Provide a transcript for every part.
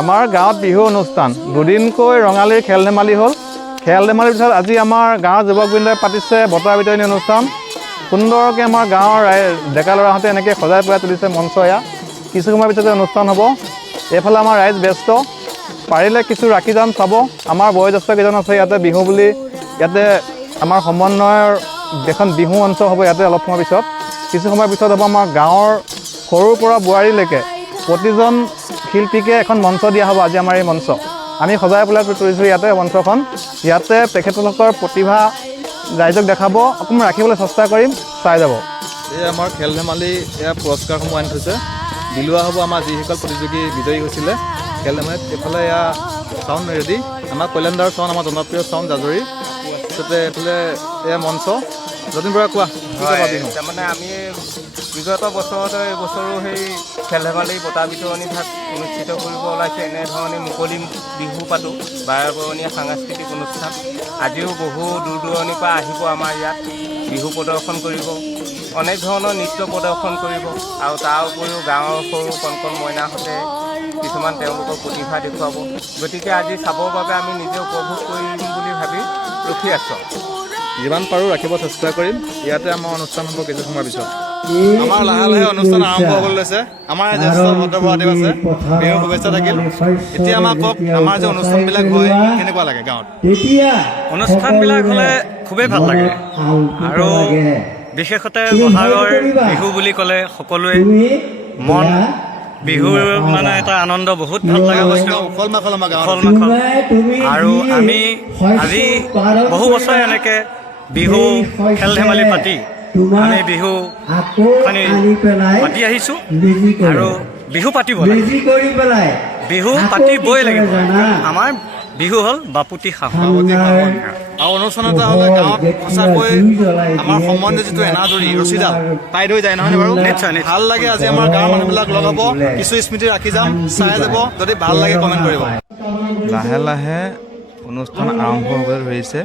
আমাৰ গাঁৱত বিহু অনুষ্ঠান দুদিনকৈ ৰঙালীৰ খেল ধেমালি হ'ল। খেল ধেমালিৰ পিছত আজি আমাৰ গাঁৱৰ যুৱকবৃন্দই পাতিছে বঁটা বিতৰণী অনুষ্ঠান। সুন্দৰকৈ আমাৰ গাঁৱৰ ডেকা ল'ৰাহঁতে এনেকৈ সজাই পৰাই তুলিছে মঞ্চ। এয়া কিছু সময়ৰ পিছতে অনুষ্ঠান হ'ব। এইফালে আমাৰ ৰাইজ ব্যস্ত, পাৰিলে কিছু ৰাখি যাম চাব। আমাৰ বয়োজ্যেষ্ঠ কেইজন আছে ইয়াতে বিহু বুলি, ইয়াতে আমাৰ সমন্বয়ৰ এখন বিহু মঞ্চ হ'ব ইয়াতে অলপ সময়ৰ পিছত। কিছু সময়ৰ পিছত হ'ব আমাৰ গাঁৱৰ সৰুৰ পৰা বোৱাৰীলৈকে প্ৰতিজন শিল্পীকে এখন মঞ্চ দিয়া হ'ব। আজি আমাৰ এই মঞ্চ আমি সজাই পেলাই তুলিছোঁ ইয়াতে মঞ্চখন। ইয়াতে তেখেতলোকৰ প্ৰতিভা ৰাইজক দেখাব, অকণমান ৰাখিবলৈ চেষ্টা কৰিম, চাই যাব। এই আমাৰ খেল ধেমালি এয়া পুৰস্কাৰসমূহ আনি থৈছে, বিলোৱা হ'ব আমাৰ যিসকল প্ৰতিযোগী বিজয়ী হৈছিলে খেল ধেমালিত। এইফালে এয়া চাউণ্ড ৰেডি, আমাৰ কল্যাণদাৰ চাউণ্ড, আমাৰ জনপ্ৰিয় চাউণ্ড জাজৰি। তাৰপিছতে এইফালে এয়া মঞ্চ। যতীন বৰা কোৱা। তাৰমানে আমি বিগত বছৰত এই বছৰো সেই খেল ধেমালি বঁটা বিতৰণী ভাগ অনুষ্ঠিত কৰিব ওলাইছে। এনেধৰণে মুকলি বিহু পাতোঁ, বাৰবৰণীয়া সাংস্কৃতিক অনুষ্ঠান। আজিও বহু দূৰ দূৰণিৰ পৰা আহিব আমাৰ ইয়াত বিহু প্ৰদৰ্শন কৰিব, অনেক ধৰণৰ নৃত্য প্ৰদৰ্শন কৰিব, আৰু তাৰ উপৰিও গাঁৱৰ সৰু কণ কণ মইনাহঁতে কিছুমান তেওঁলোকৰ প্ৰতিভা দেখুৱাব। গতিকে আজি চাবৰ বাবে আমি নিজে উপভোগ কৰিম বুলি ভাবি ৰখি আছোঁ। যিমান পাৰোঁ ৰাখিব চেষ্টা কৰিম। ইয়াতে আমাৰ অনুষ্ঠান হ'ব কিছু সময়ৰ পিছত। আমাৰ লাহে লাহে অনুষ্ঠান আৰম্ভ হ'বলৈ লৈছে। আমাৰ জ্যেষ্ঠ ভদ্ৰপ্ৰদেৱ আছে, বিহুৰ শুভেচ্ছা থাকিল। এতিয়া আমাক কওক, আমাৰ যে অনুষ্ঠানবিলাক হয় কেনেকুৱা লাগে গাঁৱত? অনুষ্ঠানবিলাক হ'লে খুবেই ভাল লাগে, আৰু বিশেষতে বহাগৰ বিহু বুলি ক'লে সকলোৱে মন বিহুৰ মানে এটা আনন্দ, বহুত ভাল লগা বস্তু, উখল মাখল। আৰু আমি আজি বহু বছৰ এনেকৈ বিহু খেল ধেমালি পাতি আমি বিহু পাতি আহিছোঁ, আৰু বিহু পাতিব লাগে, বিহু পাতিবই লাগিব। আমাৰ বিহু হ'ল বাপুতি সাহোন। আৰু অনুষ্ঠান এটা হ'লে গাঁৱত সঁচাকৈ আমাৰ সম্বন্ধে যিটো এনাজৰী ৰছীডাল টাইট হৈ যায়, নহয়নে বাৰু? নিশ্চয় ভাল লাগে। আজি আমাৰ গাঁৱৰ মানুহবিলাক লগ হ'ব, কিছু স্মৃতি ৰাখি যাম, চাই যাব। যদি ভাল লাগে কমেণ্ট কৰিব। লাহে লাহে অনুষ্ঠান আৰম্ভ হ'বলৈ ধৰিছে।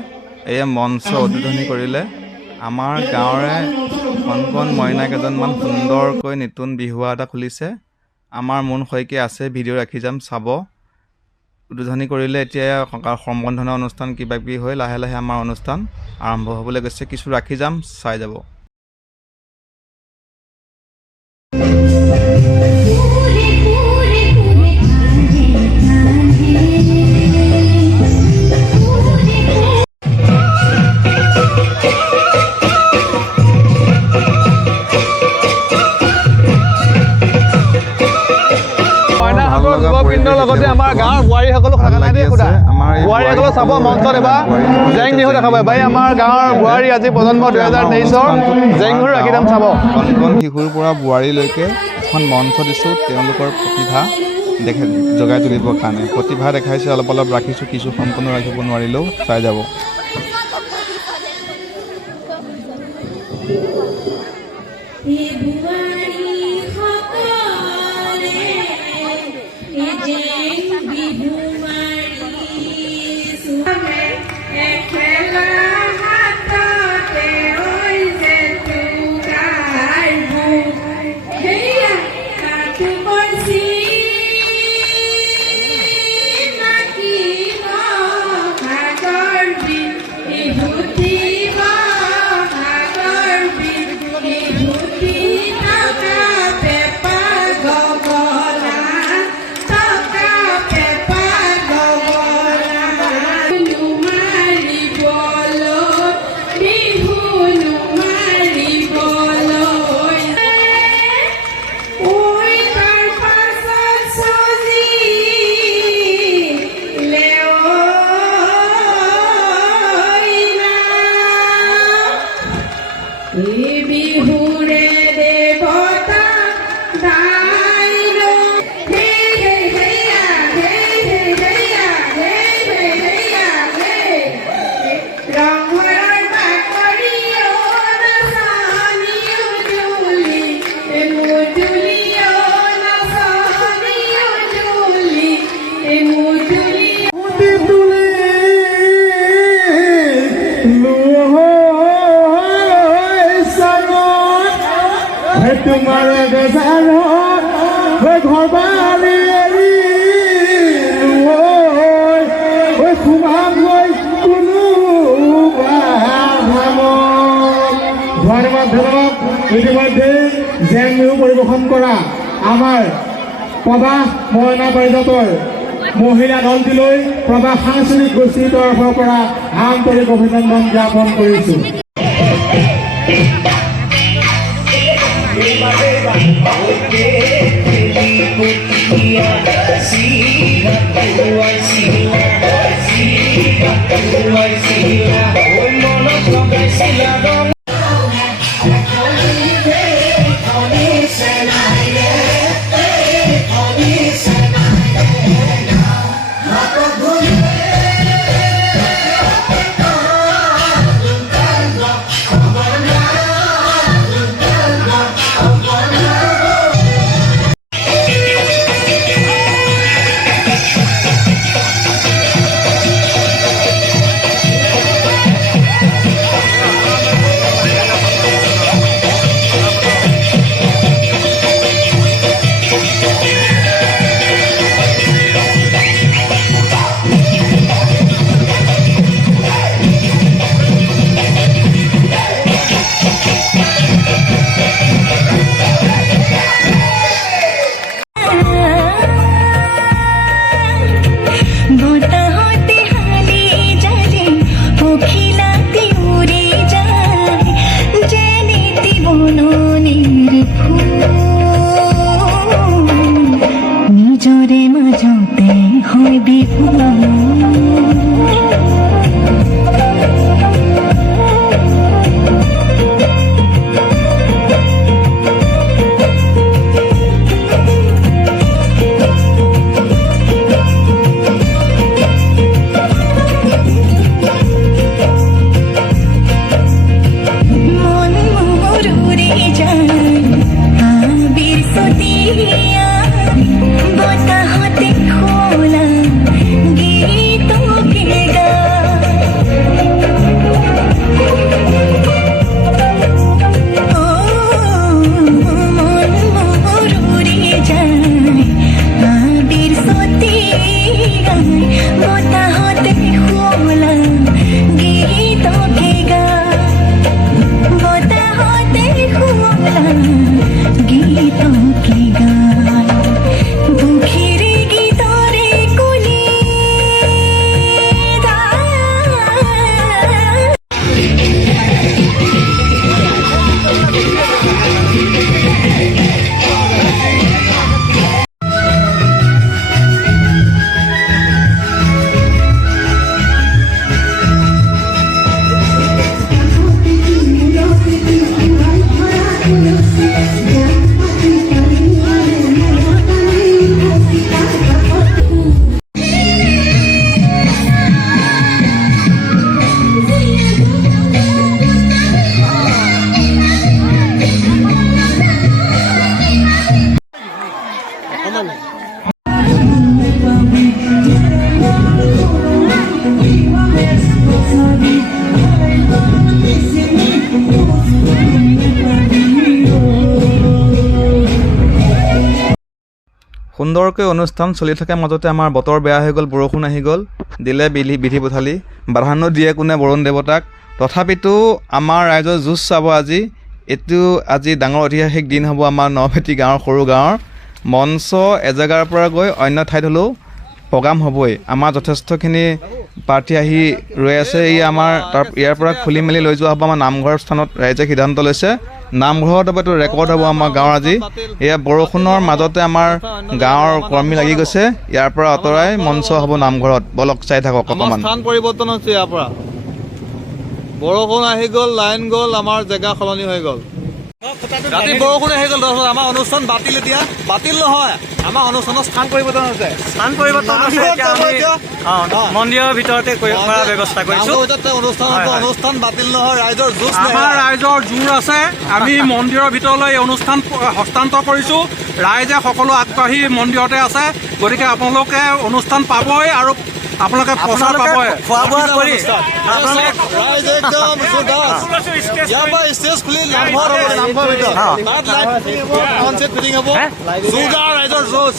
এয়া মঞ্চ উদ্বোধনী কৰিলে আমাৰ গাঁৱৰে কণ কণ মইনা কেইজনমান সুন্দৰকৈ নতুন বিহুৱা এটা খুলিছে। আমাৰ মোন শইকীয়া আছে, ভিডিঅ' ৰাখি যাম, চাব। উদ্বোধনী কৰিলে এতিয়া সম্বৰ্ধনা অনুষ্ঠান কিবা কিবি হৈ লাহে লাহে আমাৰ অনুষ্ঠান আৰম্ভ হ'বলৈ গৈছে। কিছু ৰাখি যাম, চাই যাব। যুৱকবৃন্দৰ লগতে আমাৰ গাঁৱৰ বোৱাৰীসকলক বোৱাৰীসকলক চাব মঞ্চত এবাৰ জেং বিহু দেখাব। এবাৰ আমাৰ গাঁৱৰ বোৱাৰী আজি প্ৰজন্ম 2023 জেং বিহু ৰাখি যাম, চাব। কণ কণ শিশুৰ পৰা বোৱাৰীলৈকে এখন মঞ্চ দিছোঁ তেওঁলোকৰ প্ৰতিভা জগাই তুলিবৰ কাৰণে। প্ৰতিভা দেখাইছে, অলপ অলপ ৰাখিছোঁ, কিছু সম্পূৰ্ণ ৰাখিব নোৱাৰিলেও চাই যাব। ইতিমধ্যে জেং বিহু পৰিৱেশন কৰা আমাৰ প্ৰবাস মইনা পাৰিজাতৰ মহিলা দলটিলৈ প্ৰবাস সাংস্কৃতিক গোষ্ঠীৰ তৰফৰ পৰা আন্তৰিক অভিনন্দন জ্ঞাপন কৰিছোঁ। নিজৰে মাজতে হয় বিভোৰ সুন্দৰকৈ অনুষ্ঠান চলি থকাৰ মাজতে আমাৰ বতৰ বেয়া হৈ গ'ল, বৰষুণ আহি গ'ল, দিলে বিধি পথালি, বাধানো দিয়ে কোনে বৰুণ দেৱতাক। তথাপিতো আমাৰ ৰাইজৰ যুঁজ চাব আজি। এইটো আজি ডাঙৰ ঐতিহাসিক দিন হ'ব আমাৰ নভেটি গাঁৱৰ সৰু গাঁৱৰ। মঞ্চ এজেগাৰ পৰা গৈ অন্য ঠাইত হ'লেও প্ৰগ্ৰাম হ'বই। আমাৰ যথেষ্টখিনি প্ৰাৰ্থী আহি ৰৈ আছে। আমাৰ ইয়াৰ পৰা খুলি মেলি লৈ যোৱা হ'ব আমাৰ নামঘৰ স্থানত। ৰাইজে সিদ্ধান্ত লৈছে নামঘৰত হ'ব, এইটো ৰেকৰ্ড হ'ব আমাৰ গাঁৱৰ আজি। এয়া বৰষুণৰ মাজতে আমাৰ গাঁৱৰ কৰ্মী লাগি গৈছে। ইয়াৰ পৰা আঁতৰাই মঞ্চ হ'ব নামঘৰত। বলক চাই থাকক অকণমান। স্থান পৰিৱৰ্তন হৈছে। ইয়াৰ পৰা বৰষুণ আহি গ'ল, লাইন গ'ল, আমাৰ জেগা সলনি হৈ গ'ল। ৰাতি বৰষুণ আহি গ'ল, আমাৰ অনুষ্ঠান বাতিল। এতিয়া বাতিল নহয়, আমাৰ অনুষ্ঠানৰ স্থান পৰিৱৰ্তন হৈছে। স্থান পৰিৱৰ্তন হৈছে। মন্দিৰৰ ভিতৰতে কৰা ব্যৱস্থা কৰিছোঁ। অনুষ্ঠান বাতিল নহয়, ৰাইজৰ যুঁজ। আমাৰ ৰাইজৰ জোৰ আছে। আমি মন্দিৰৰ ভিতৰলৈ অনুষ্ঠান হস্তান্তৰ কৰিছোঁ। ৰাইজে সকলো আগবাঢ়ি মন্দিৰতে আছে। গতিকে আপোনালোকে অনুষ্ঠান পাবই আৰু আপোনালোকে প্ৰচাৰ পাবই। খোৱা বোৱা কৰি ৰাইজ একদম ইয়াৰ পৰা ষ্টেজ খুলি নামঘৰ ফিটিং হ'ব। ৰাইজৰ যুঁজ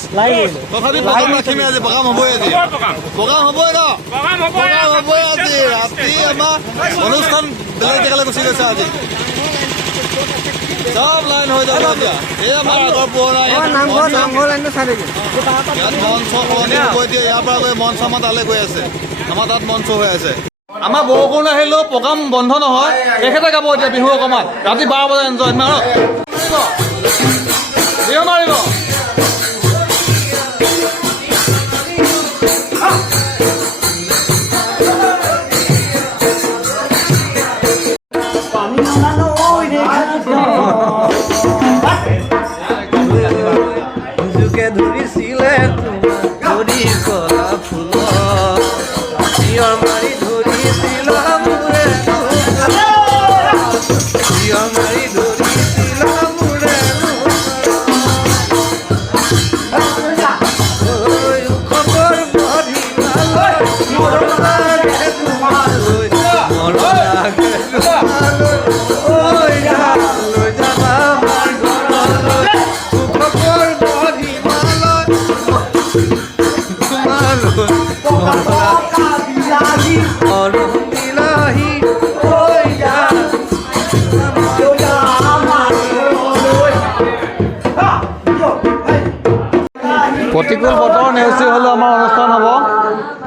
তথাপি প্ৰগ্ৰাম ৰাখিমে আজি। প্ৰগ্ৰাম হ'বই আজি, প্ৰগ্ৰাম হ'বই ন, প্ৰগ্ৰাম হ'বই আজি। ৰাতি আমাৰ অনুষ্ঠান বেলেগ জেগালৈ গুচি গৈছে আজি। চব লাইন হৈ যাব এতিয়া এই আমাৰ আগৰ পুৰণা ইয়াত মঞ্চ সলনি হ'ব এতিয়া ইয়াৰ পৰা গৈ মঞ্চ আমাৰ তালৈ গৈ আছে আমাৰ তাত মঞ্চ হৈ আছে আমাৰ বৰষুণ আহিলেও প্ৰগ্ৰাম বন্ধ নহয় তেখেতে গাব এতিয়া বিহু অকণমান ৰাতি 12 বজাত এনজয় মাৰক বিহু মাৰিব যুগে ধৰিছিলে ধৰি কলা ফুল চিঞৰ মাৰি ধৰিছিলা মোৰে চিঞৰ মাৰি ধৰিছিলা মোৰে খবৰ পঢ়িবালৈ মৰম লাগে তোমালৈ মৰম লাগে তোমালৈ ঐ লৈ যাবা আমাৰ ঘৰলৈ খবৰ প্ৰতিকূল বতৰ নেওচি হ'লেও আমাৰ অনুষ্ঠান হ'ব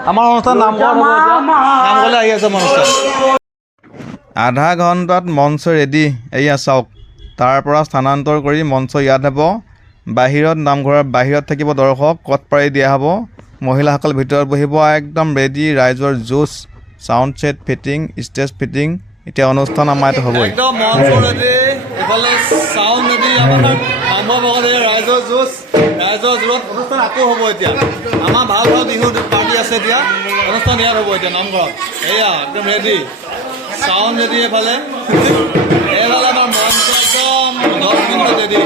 আমাৰ অনুষ্ঠান নামঘৰত হ'ব নামঘৰলৈ আহি আছে অনুষ্ঠান আধা ঘণ্টাত মঞ্চ ৰেডি এয়া চাওক তাৰ পৰা স্থানান্তৰ কৰি মঞ্চ ইয়াত হ'ব বাহিৰত নামঘৰৰ বাহিৰত থাকিব দৰ্শক কট পাৰি দিয়া হ'ব মহিলাসকল ভিতৰত বহিব একদম ৰেডি ৰাইজৰ জোচ sound set fitting stage fitting এতিয়া অনুষ্ঠান আমাৰ ইয়াত হ'বই একদম মঞ্চ ৰেডি এইফালে চাউণ্ড ৰেডি আমাৰ নামঘৰ ভাগত ৰাইজৰ জোচ ৰাইজৰ জোৰত অনুষ্ঠান আকৌ হ'ব এতিয়া আমাৰ ভাল ভাল বিহু পাৰ্টি আছে এতিয়া অনুষ্ঠান ইয়াত হ'ব এতিয়া নামঘৰত এয়া একদম ৰেডি চাউণ্ড ৰেডি এইফালে এইফালে আমাৰ মঞ্চ একদম 10 মিনিট ৰেডি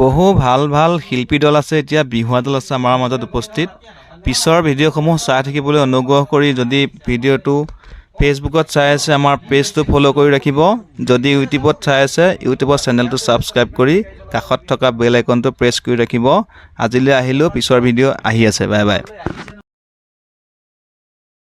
বহু ভাল ভাল শিল্পী দল আছে এতিয়া বিহুৱা দল আছে আমাৰ মাজত উপস্থিত পিছৰ ভিডিঅ'সমূহ চাই থাকিবলৈ অনুগ্ৰহ কৰি যদি ভিডিঅ'টো ফেচবুকত চাই আছে আমাৰ পেজটো ফ'ল' কৰি ৰাখিব যদি ইউটিউবত চাই আছে ইউটিউবৰ চেনেলটো ছাবস্ক্ৰাইব কৰি কাষত থকা বেল আইকনটো প্ৰেছ কৰি ৰাখিব আজিলৈ আহিলোঁ পিছৰ ভিডিঅ' আহি আছে বাই বাই